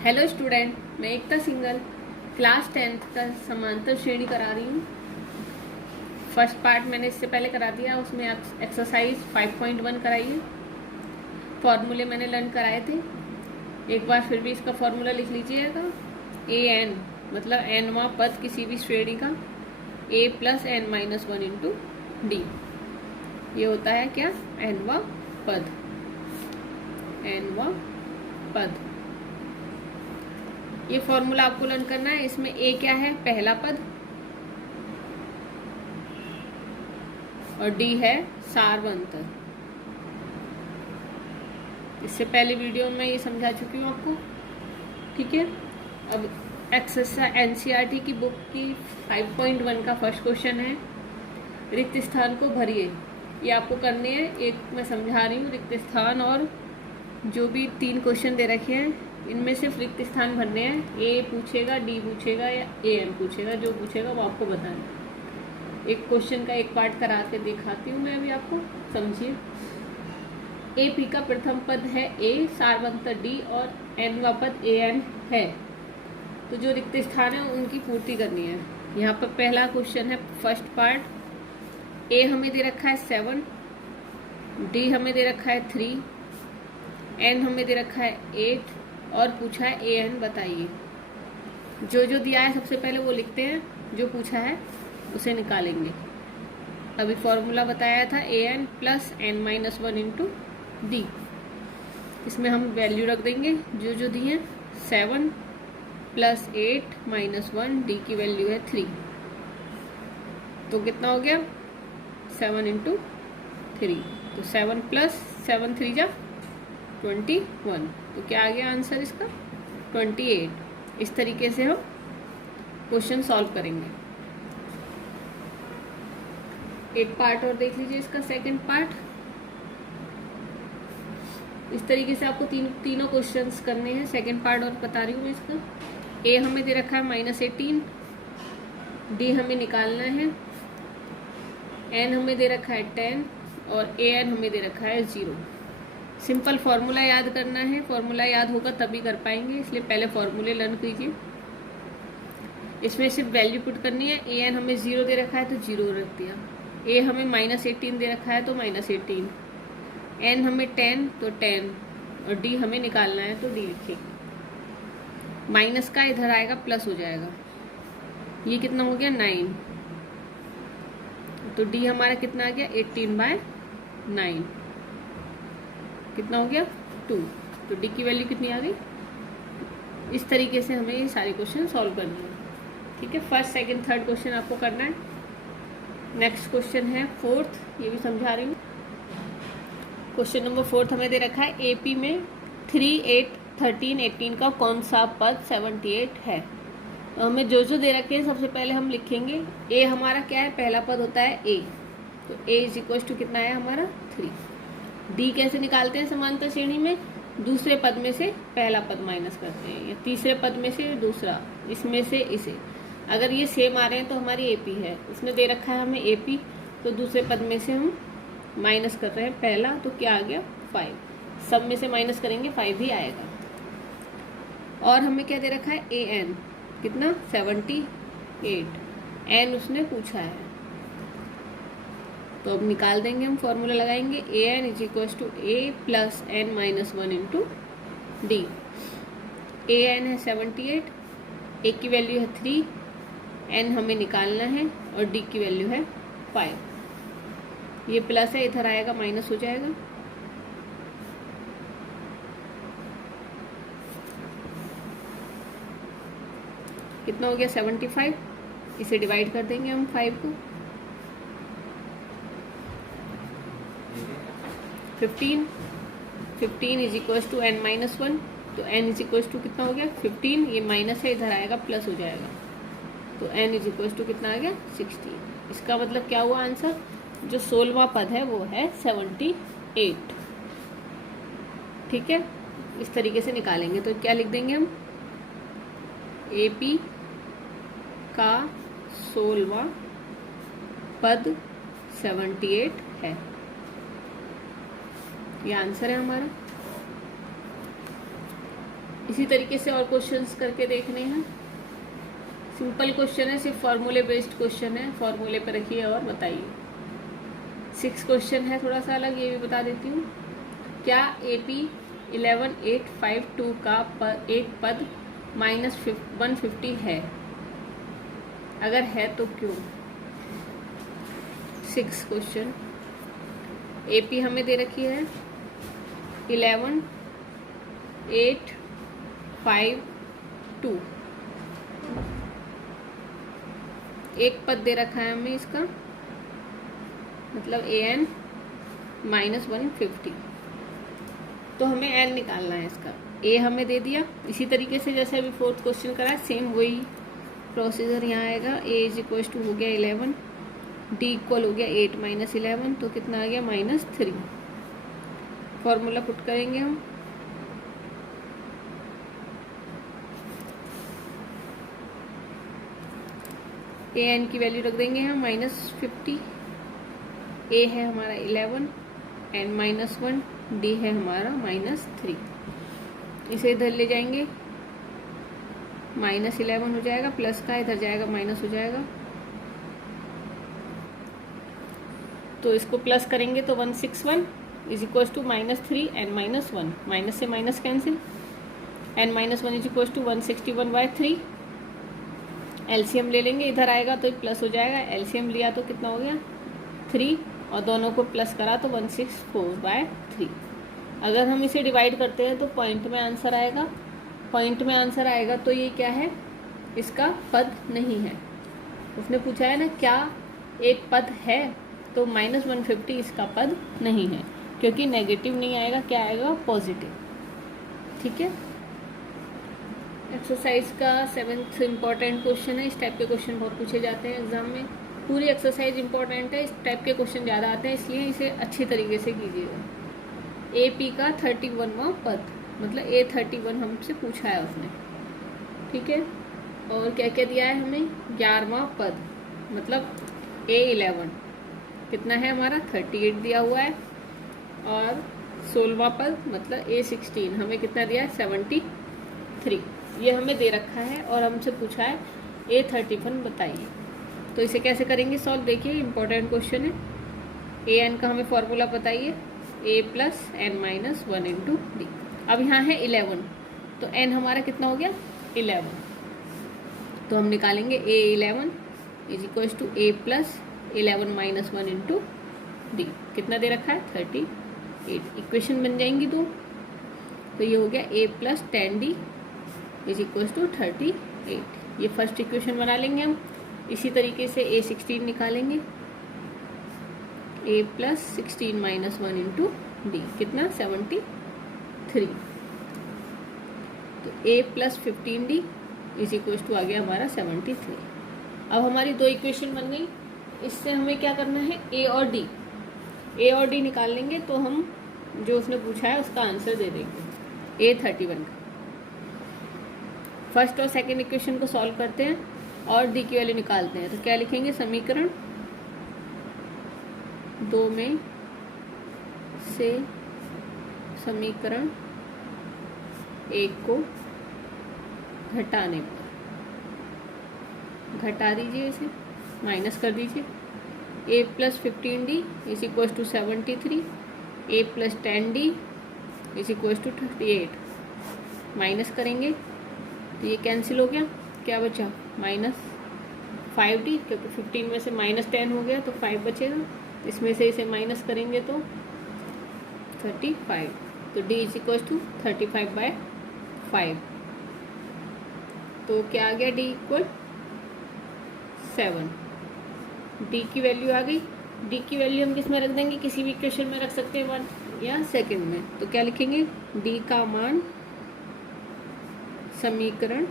Hello student, मैं एकता single class 10th का समांतर श्रेणी करा रही हूँ। फर्स्ट पार्ट मैंने इससे पहले करा दिया, उसमें एक्सरसाइज 5.1 कराई है। फॉर्मूले मैंने लर्न कराए थे। एक बार फिर भी इसका फॉर्मूला लिख लीजिएगा। ए एन मतलब एनवा पद किसी भी श्रेणी का a plus n minus 1 into d. ये होता है क्या? एनवा पद। एनवा पद ये फॉर्मूला आपको लर्न करना है। इसमें ए क्या है? पहला पद, और डी है सार्वंतर। इससे पहले वीडियो में ये समझा चुकी हूँ आपको, ठीक है। अब एक्सरसाइज एनसीईआरटी की बुक की 5.1 का फर्स्ट क्वेश्चन है, रिक्त स्थान को भरिए। ये आपको करने हैं। एक मैं समझा रही हूँ, रिक्त स्थान और जो भी 3 क्वेश्चन दे रखे हैं इनमें सिर्फ रिक्त स्थान भरने हैं। ए पूछेगा, डी पूछेगा या ए एन पूछेगा, जो पूछेगा वो आपको बताना। एक क्वेश्चन का एक पार्ट करा के दिखाती हूँ मैं अभी आपको, समझिए। ए पी का प्रथम पद है ए, सार्वंतर डी और एनवा पद ए एन है। तो जो रिक्त स्थान है उनकी पूर्ति करनी है। यहाँ पर पहला क्वेश्चन है फर्स्ट पार्ट। ए हमें दे रखा है 7, डी हमें दे रखा है 3, एन हमें दे रखा है 8 और पूछा है ए एन बताइए। जो जो दिया है सबसे पहले वो लिखते हैं, जो पूछा है उसे निकालेंगे। अभी फॉर्मूला बताया था a n plus n minus 1 into d. इसमें हम वैल्यू रख देंगे जो जो दी है। 7 प्लस 8 माइनस 1, डी की वैल्यू है 3। तो कितना हो गया? 7 इंटू 3। तो 7 प्लस 7 3 जा 21। तो क्या आ गया आंसर इसका? 28। इस तरीके से हम क्वेश्चन सॉल्व करेंगे। एक पार्ट और देख लीजिए, इसका सेकंड पार्ट। इस तरीके से आपको तीनों क्वेश्चंस करने हैं। सेकंड पार्ट और बता रही हूँ मैं इसका। ए हमें दे रखा है -18, डी हमें निकालना है, एन हमें दे रखा है 10 और ए एन हमें दे रखा है 0। सिंपल फॉर्मूला याद करना है। फॉर्मूला याद होगा तभी कर पाएंगे, इसलिए पहले फॉर्मूले लर्न कीजिए। इसमें सिर्फ वैल्यू पुट करनी है। ए एन हमें 0 दे रखा है तो 0 रख दिया, ए हमें -18 दे रखा है तो -18, एन हमें 10 तो 10 और डी हमें निकालना है तो डी लिखेंगे। माइनस का इधर आएगा प्लस हो जाएगा। ये कितना हो गया? 9। तो डी हमारा कितना आ गया? 18/9। कितना हो गया? 2। तो डी की वैल्यू कितनी आ गई? इस तरीके से हमें ये सारे क्वेश्चन सॉल्व करने हैं, ठीक है। फर्स्ट सेकंड थर्ड क्वेश्चन आपको करना है। नेक्स्ट क्वेश्चन है फोर्थ, ये भी समझा रही हूँ। क्वेश्चन नंबर 4 हमें दे रखा है एपी में 3, 8, 13, 18 का कौन सा पद 78 है। तो हमें जो जो दे रखे हैं सबसे पहले हम लिखेंगे। ए हमारा क्या है? पहला पद होता है ए, तो ए इज इक्वल टू कितना है हमारा? 3। डी कैसे निकालते हैं समांतर श्रेणी में? दूसरे पद में से पहला पद माइनस करते हैं, या तीसरे पद में से दूसरा, इसमें से इसे। अगर ये सेम आ रहे हैं तो हमारी एपी है। इसने दे रखा है हमें एपी, तो दूसरे पद में से हम माइनस कर रहे हैं पहला, तो क्या आ गया? 5। सब में से माइनस करेंगे 5 ही आएगा। और हमें क्या दे रखा है? ए एन कितना? 78। एन उसने पूछा है, तो अब निकाल देंगे हम। फॉर्मूला लगाएंगे a n is equal to a plus n minus 1 into d. A n है 78, ए की वैल्यू है 3, एन हमें निकालना है और डी की वैल्यू है 5। ये प्लस है, इधर आएगा माइनस हो जाएगा। कितना हो गया? 75। इसे डिवाइड कर देंगे हम 5 को। 15 is equal to n minus 1, तो एन इज इक्वल टू कितना हो गया? 15। ये माइनस है, इधर आएगा प्लस हो जाएगा, तो एन इज इक्वल टू कितना आ गया? 16। इसका मतलब क्या हुआ आंसर? जो 16वां पद है वो है 78, ठीक है। इस तरीके से निकालेंगे तो क्या लिख देंगे हम? ए पी का 16वां पद 78 है। ये आंसर है हमारा। इसी तरीके से और क्वेश्चंस करके देखने हैं। सिंपल क्वेश्चन है, सिर्फ फॉर्मूले बेस्ड क्वेश्चन है, फॉर्मूले पर रखिए और बताइए। 6 क्वेश्चन है थोड़ा सा अलग, ये भी बता देती हूँ। क्या AP 11852 का एक पद -150 है? अगर है तो क्यों? 6 क्वेश्चन। AP हमें दे रखी है 11852, एक पद दे रखा है हमें इसका, मतलब AN -150। तो हमें N निकालना है इसका। A हमें दे दिया। इसी तरीके से जैसे अभी 4th क्वेश्चन करा, सेम वही प्रोसीजर यहाँ आएगा। A = हो गया 11, D इक्वल हो गया 8 - 11, तो कितना आ गया -3। फॉर्मूला पुट करेंगे हम। AN की वैल्यू रख देंगे हम -50, A है हमारा 11, N -1, D है हमारा -3। इसे इधर ले जाएंगे, -11 हो जाएगा, प्लस का इधर जाएगा माइनस हो जाएगा, तो इसको प्लस करेंगे तो 161 = -3 N -1, माइनस से माइनस कैंसिल, N -1 = 161/3। एलसीएम ले लेंगे, इधर आएगा तो प्लस हो जाएगा, एलसीएम लिया तो कितना हो गया 3, और दोनों को प्लस करा तो 164/3। अगर हम इसे डिवाइड करते हैं तो पॉइंट में आंसर आएगा। पॉइंट में आंसर आएगा तो ये क्या है, इसका पद नहीं है। उसने पूछा है ना क्या एक पद है, तो -150 इसका पद नहीं है, क्योंकि नेगेटिव नहीं आएगा, क्या आएगा पॉजिटिव। ठीक है। एक्सरसाइज का 7th इम्पॉर्टेंट क्वेश्चन है। इस टाइप के क्वेश्चन बहुत पूछे जाते हैं एग्जाम में। पूरी एक्सरसाइज इम्पॉर्टेंट है, इस टाइप के क्वेश्चन ज़्यादा आते हैं, इसलिए इसे अच्छी तरीके से कीजिएगा। AP का 31वां पद, मतलब A31 हमसे पूछा है उसने। ठीक है। और क्या क्या दिया है हमें, 11वां पद, मतलब A11 कितना है हमारा 38 दिया हुआ है, और 16वां पद मतलब A16 हमें कितना दिया है 73। ये हमें दे रखा है और हमसे पूछा है A31 बताइए। तो इसे कैसे करेंगे सॉल्व, देखिए इंपॉर्टेंट क्वेश्चन है। AN का हमें फॉर्मूला बताइए, A + N - 1 × D। अब यहाँ है 11, तो N हमारा कितना हो गया 11, तो हम निकालेंगे A11 = A + 11 - 1 × D। कितना दे रखा है 38। इक्वेशन बन जाएंगी दो, तो ये हो गया A + 10D = 38। ये फर्स्ट इक्वेशन बना लेंगे हम। इसी तरीके से A16 निकालेंगे, A + 16 - 1 × D कितना 73। तो A + 15D = आ गया हमारा 73। अब हमारी दो इक्वेशन बन गई। इससे हमें क्या करना है, A और D निकाल लेंगे, तो हम जो उसने पूछा है उसका आंसर दे देंगे A31 का। फर्स्ट और सेकंड इक्वेशन को सॉल्व करते हैं और D की वैल्यू निकालते हैं। तो क्या लिखेंगे, समीकरण 2 में से समीकरण 1 को घटाने पर, घटा दीजिए, इसे माइनस कर दीजिए। A + 15D = 73, A + 10D = 38। Minus करेंगे तो ये कैंसिल हो गया, क्या बचा -5D, क्योंकि 15 में से -10 हो गया तो 5 बचेगा। इसमें से इसे माइनस करेंगे तो 35, तो D = 35/5। तो क्या आ गया, D = 7। D की वैल्यू आ गई। D की वैल्यू हम किस में रख देंगे, किसी भी इक्वेशन में रख सकते हैं 1 या सेकंड में। तो क्या लिखेंगे, D का मान समीकरण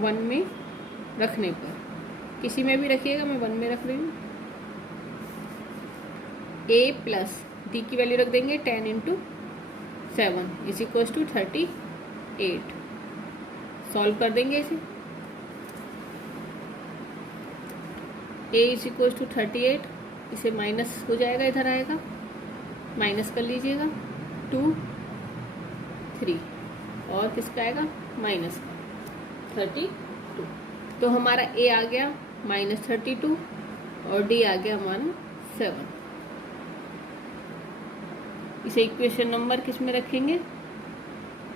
1 में रखने पर, किसी में भी रखिएगा, मैं 1 में रख रही हूँ। A + D की वैल्यू रख देंगे 10 × 7 = 38। सॉल्व कर देंगे इसे। a इज इक्वल टू 38, इसे माइनस हो जाएगा, इधर आएगा, माइनस कर लीजिएगा, 2 3 और किसका आएगा, माइनस का 32। तो हमारा a आ गया -32 और d आ गया हमारा 7। इसे इक्वेशन नंबर किस में रखेंगे,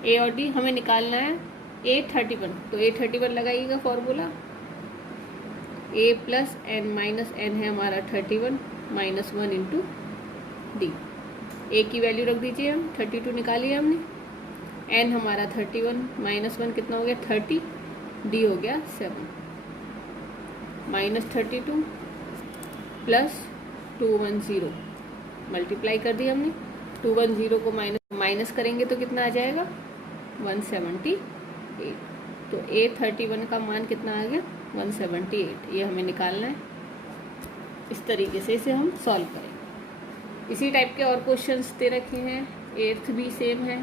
a और d हमें निकालना है a31, तो a31 लगाइएगा formula, a plus n minus n है हमारा 31 -1 इंटू डी। a की वैल्यू रख दीजिए, हम 32 निकालिए हमने, n हमारा 31 -1 कितना हो गया 30, d हो गया 7, -32 प्लस 210 मल्टीप्लाई कर दिया हमने, 210 को माइनस करेंगे तो कितना आ जाएगा 178। तो a31 का मान कितना आ गया 178, ये हमें निकालना है। इस तरीके से इसे हम सॉल्व करेंगे। इसी टाइप के और क्वेश्चंस दे रखे हैं, 8th भी सेम है।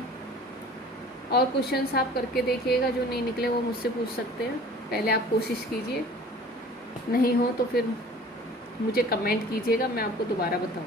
और क्वेश्चंस आप करके देखिएगा, जो नहीं निकले वो मुझसे पूछ सकते हैं, पहले आप कोशिश कीजिए, नहीं हो तो फिर मुझे कमेंट कीजिएगा, मैं आपको दोबारा बताऊँ।